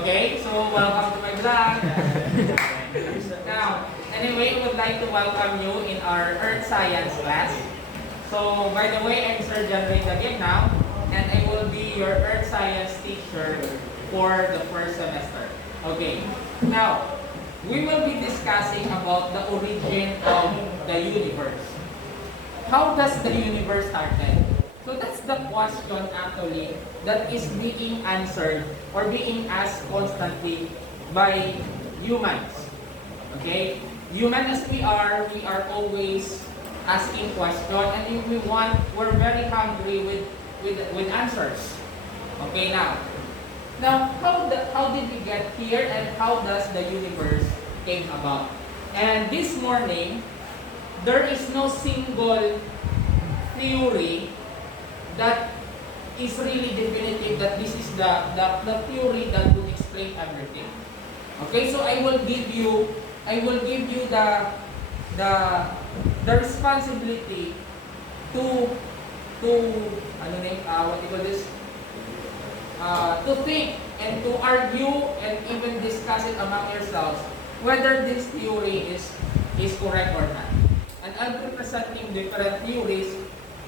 Okay, so welcome to my vlog. Now, anyway, I would like to welcome you in our Earth Science class. So, by the way, I'm Sir John Ray again now, and I will be your Earth Science teacher for the first semester. Okay, now, we will be discussing about the origin of the universe. How does the universe started? So that's the question actually that is being answered or being asked constantly by humans. Okay? Human as we are always asking questions, and if we're very hungry with answers. Okay, now how did we get here, and how does the universe came about? And this morning, there is no single theory that is really definitive that this is the theory that would explain everything. Okay, so I will give you the responsibility to what you call this, to think and to argue and even discuss it among yourselves whether this theory is correct or not. And I'll be presenting different theories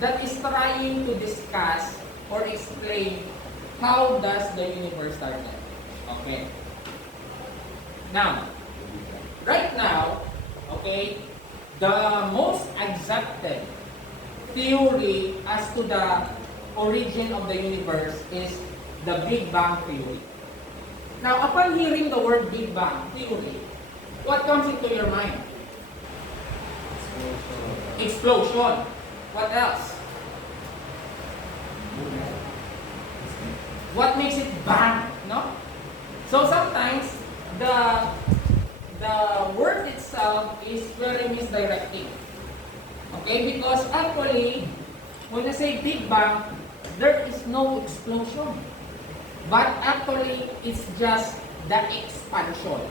that is trying to discuss or explain how does the universe started. Okay. Now, right now, okay, the most accepted theory as to the origin of the universe is the Big Bang theory. Now, upon hearing the word Big Bang theory, what comes into your mind? Explosion. What else? What makes it bang? No? So sometimes the word itself is very misdirecting. Okay? Because actually, when I say Big Bang, there is no explosion. But actually, it's just the expansion.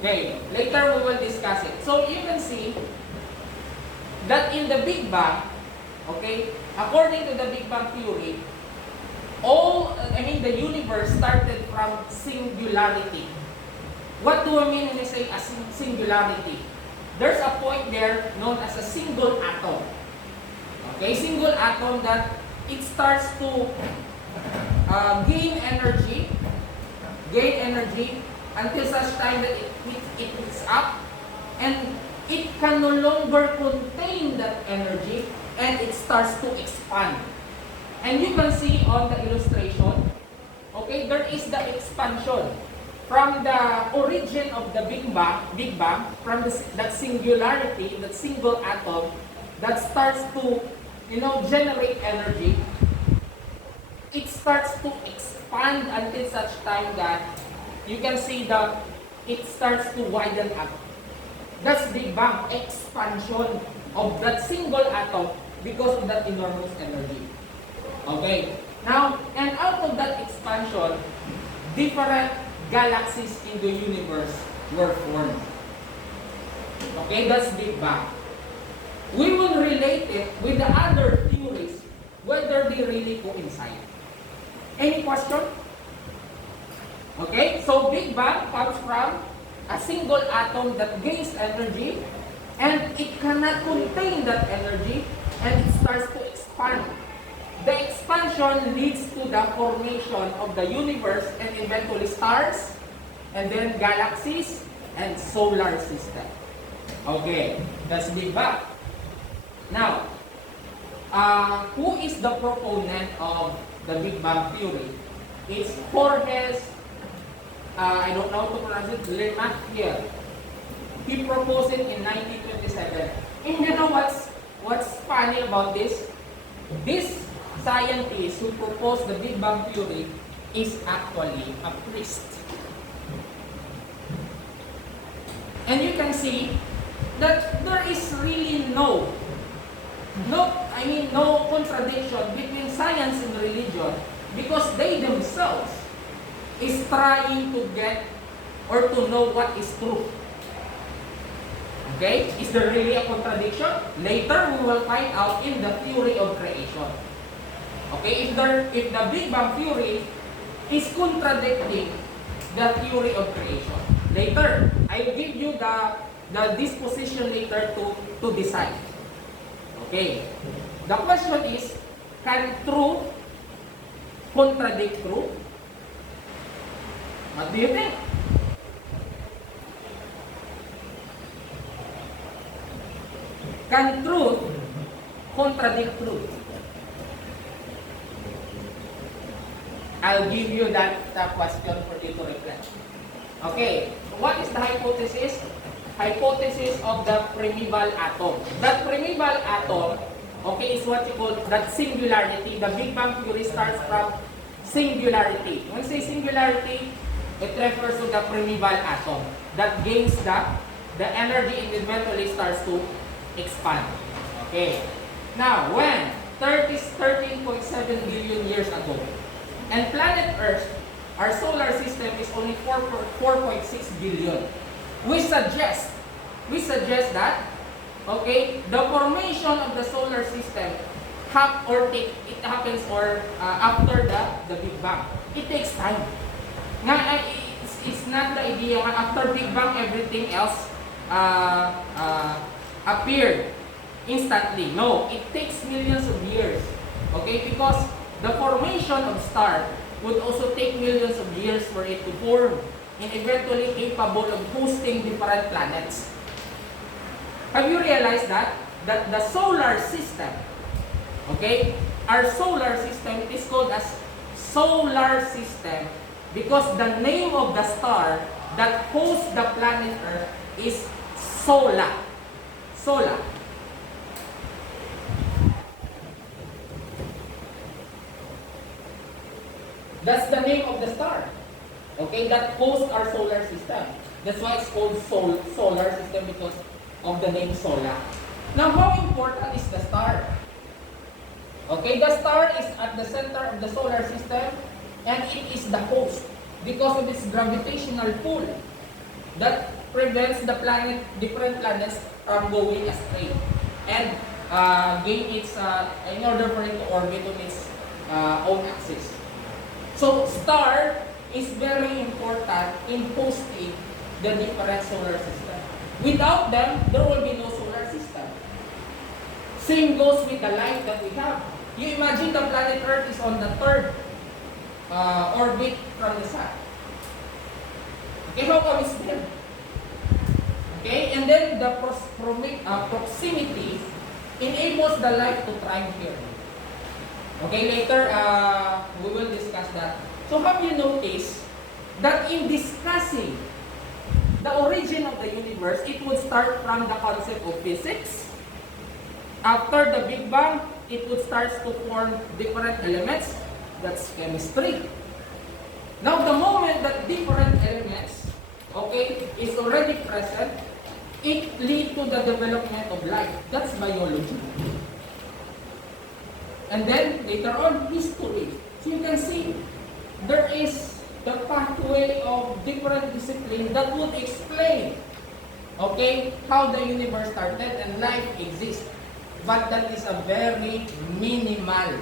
Okay? Later we will discuss it. So you can see that in the Big Bang, okay, according to the Big Bang theory, the universe started from singularity. What do I mean when I say a singularity? There's a point there known as a single atom. Okay, single atom that it starts to gain energy until such time that it heats up, and it can no longer contain that energy, and it starts to expand. And you can see on the illustration, okay, there is the expansion from the origin of the Big Bang, from that singularity, that single atom that starts to, generate energy. It starts to expand until such time that you can see that it starts to widen up. That's Big Bang, expansion of that single atom because of that enormous energy. Okay. Now, and out of that expansion, different galaxies in the universe were formed. Okay, that's Big Bang. We will relate it with the other theories, whether they really coincide. Any question? Okay, so Big Bang comes from a single atom that gains energy, and it cannot contain that energy, and it starts to expand. The expansion leads to the formation of the universe and eventually stars, and then galaxies and solar system. Okay, that's Big Bang. Now, who is the proponent of the Big Bang theory? It's Jorge, I don't know how to pronounce it, Lemaître. He proposed it in 1927. And you know what's funny about this? This scientist who proposed the Big Bang theory is actually a priest. And you can see that there is really no contradiction between science and religion, because they themselves is trying to get or to know what is truth. Okay? Is there really a contradiction? Later we will find out in the theory of creation. Okay, if the Big Bang theory is contradicting the theory of creation. Later, I will give you the disposition later to decide. Okay. The question is, can truth contradict truth? What do you think? Can truth contradict truth? I'll give you that question for you to reflect. Okay, what is the hypothesis? Hypothesis of the primeval atom. That primeval atom, okay, is what you call that singularity. The Big Bang theory starts from singularity. When we say singularity, it refers to the primeval atom that gains the energy and eventually starts to expand. Okay. Now, when 13.7 billion years ago, and planet Earth, our solar system is only 4.6 billion. We suggest that, okay, the formation of the solar system it happens after the Big Bang. It takes time. It's not the idea after Big Bang everything else appeared instantly. No, it takes millions of years. Okay, because the formation of star would also take millions of years for it to form and eventually capable of hosting different planets. Have you realized that the solar system, okay, our solar system is called as solar system because the name of the star that hosts the planet Earth is Sola. Sola. That's the name of the star, okay, that hosts our solar system. That's why it's called solar system because of the name Sola. Now, how important is the star? Okay, the star is at the center of the solar system and it is the host because of its gravitational pull that prevents different planets from going astray and gain its, in order for it to orbit on its own axis. So, star is very important in hosting the different solar system. Without them, there will be no solar system. Same goes with the light that we have. You imagine the planet Earth is on the third orbit from the sun. Okay, how come it's there? Okay, and then the proximity enables the light to thrive here. Okay, later we will discuss that. So have you noticed that in discussing the origin of the universe, it would start from the concept of physics. After the Big Bang, it would start to form different elements. That's chemistry. Now, the moment that different elements, okay, is already present, it leads to the development of life. That's biology. And then, later on, history. So you can see, there is the pathway of different disciplines that would explain, okay, how the universe started and life exists. But that is a very minimal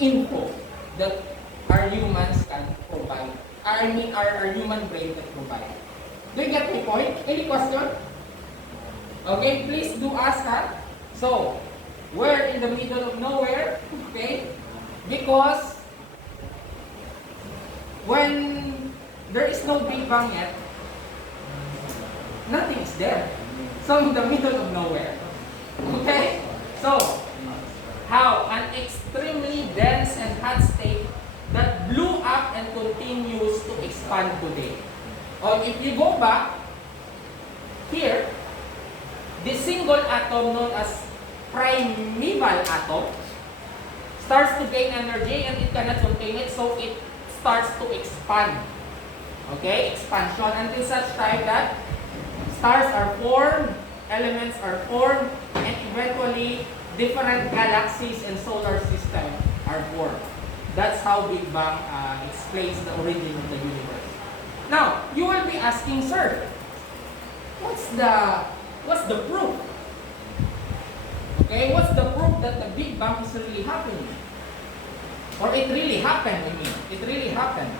info that our humans can provide. I mean, our human brain can provide. Do you get my point? Any question? Okay, please do ask that. So, we're in the middle of nowhere, okay? Because when there is no Big Bang yet, nothing is there. So, in the middle of nowhere. Okay? So, how? An extremely dense and hot state that blew up and continues to expand today. Or if you go back, here, the single atom known as primeval atom starts to gain energy and it cannot contain it, so it starts to expand. Okay? Expansion until such time that stars are formed, elements are formed, and eventually different galaxies and solar systems are formed. That's how Big Bang explains the origin of the universe. Now, you will be asking, sir, what's the proof? Okay, what's the proof that the Big Bang is really happening? Or it really happened, I mean. It really happened.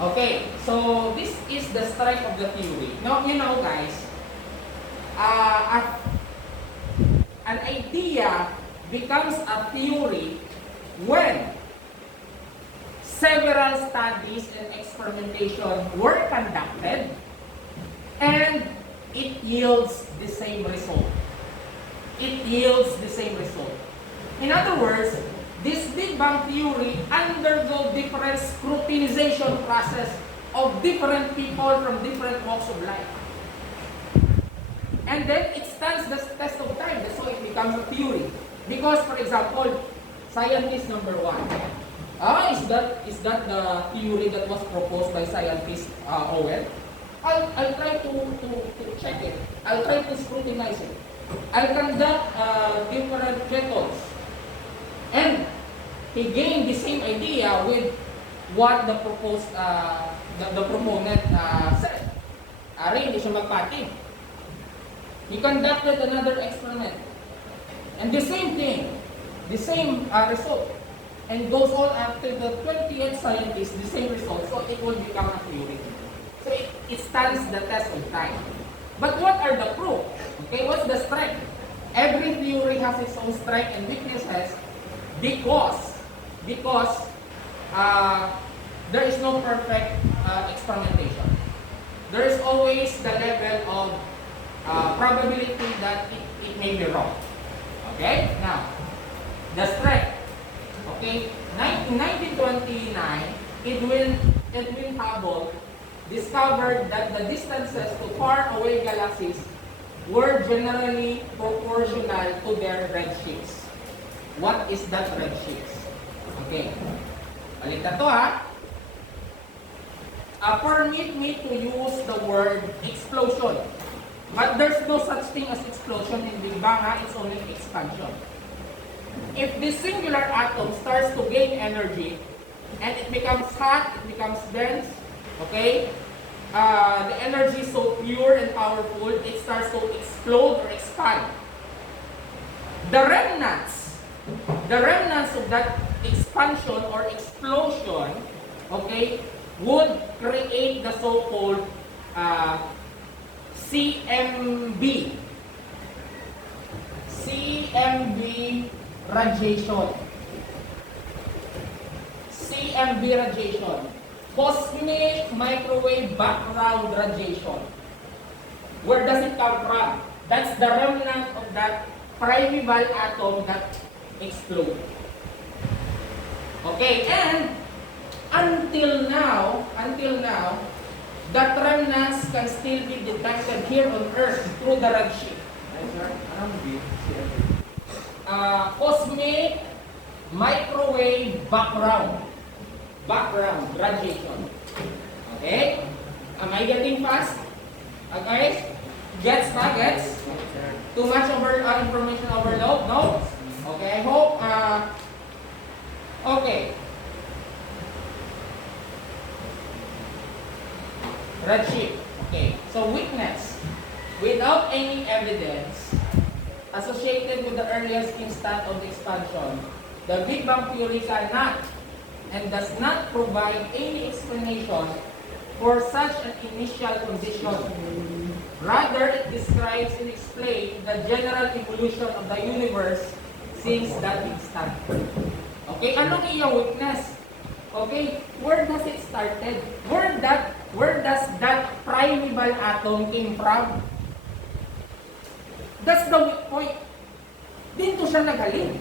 Okay, so this is the strength of the theory. Now, you know guys, an idea becomes a theory when several studies and experimentation were conducted and it yields the same result. It yields the same result. In other words, this Big Bang theory undergo different scrutinization process of different people from different walks of life. And then it stands the test of time. That's why it becomes a theory. Because, for example, scientist number one. Is that the theory that was proposed by scientist Owen? I'll try to check it. I'll try to scrutinize it. I'll conduct different methods. And he gained the same idea with what the proposed, the proponent said. Hindi siya magpati. He conducted another experiment. And the same thing, the same result. And goes on after the 20th scientist, the same result. So it will become a theory. So it stands the test of time. But what are the proof? Okay, what's the strength? Every theory has its own strength and weaknesses because there is no perfect experimentation. There is always the level of probability that it may be wrong. Okay? Now, the strength. Okay? In 1929, Edwin Hubble discovered that the distances to far-away galaxies were generally proportional to their redshifts. What is that redshifts? Okay. Balik na to ha. Permit me to use the word explosion. But there's no such thing as explosion in Big Bang, it's only expansion. If this singular atom starts to gain energy, and it becomes hot, it becomes dense, okay? The energy is so pure and powerful, it starts to explode or expand. The remnants of that expansion or explosion, okay, would create the so-called CMB radiation. CMB radiation. Cosmic microwave background radiation. Where does it come from? That's the remnant of that primeval atom that exploded. Okay, and until now, that remnants can still be detected here on Earth through the redshift. Cosmic microwave background radiation. Okay? Am I getting fast? Okay? Gets? Too much information overload? No? Okay, I hope. Okay. Redshift. Okay. So weakness. Without any evidence associated with the earliest instant of the expansion, the Big Bang theory cannot and does not provide any explanation for such an initial condition. Rather, it describes and explains the general evolution of the universe since that instant. Okay, anong iyong weakness? Okay, where does it started? Where does that primeval atom came from? That's the weak point. Dito siya nagaling.